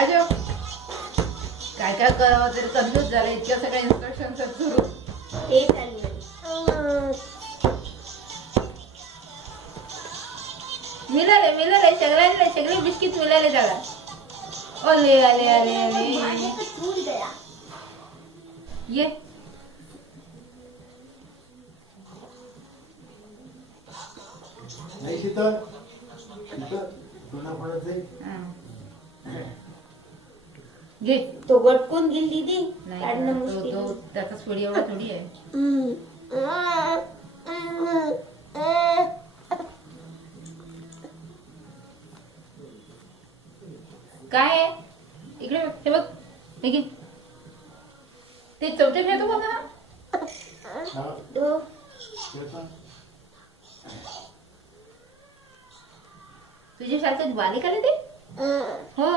आजो काय काय करावं तरी कन्फ्युज झालं. इतक्या सगळ्या इन्स्ट्रक्शन सुरू. ते चाललंय. मिळाले सगळे बिस्किट मिळाले त्याला. ओले आले आले आले मारने का छूट गया. ये नाही शीतल शीतल पुन्हा पडत जाईल. घे. तो गटकून गेली दीदी. नाही काढणं तो मुश्किल तो आहे. त्याचा थोडी एवढा थोडी आहे. काय आहे इकडे बघ. हे बघ हे घे. ते चमचे घेतो बघा. हा, तो येतो. तुझ्यासारखं बारीक आले ते. हो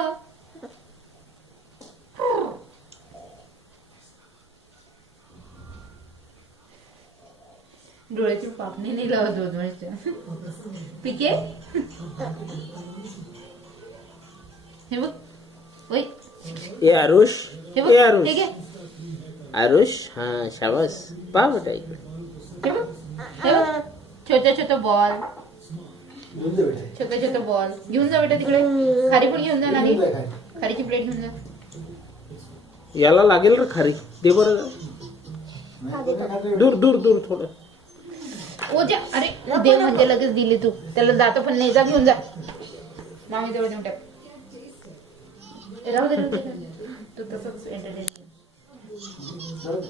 डोळ्याची पापणी नाही लावत 2 वर्ष. पिके हे बघ. ओय ये आरुष, हे बघ ये हे आरुष, घे. आरुष. हाँ शाबाश. पा बेटा इकडे. हे बघ हे बघ. छोटे बॉल. घेऊन जा बेटा. छोटे बॉल घेऊन जा बेटा तिकडे. खारी पण घेऊन जा नानी. घेऊन जा खाली. खारीची प्लेट घेऊन जा. याला लागेल रे खारी. दे बरं. नाही, कोणी खाते? दूर दूर दूर थोडं. ओजा अरे देव म्हणजे लगेच दिली तू. त्याला जातो पण नाही. जा घेऊन जा. मामी तेवढं देऊन टाक. राहू दे तू तसंच एंटरटेन. जाऊ दे.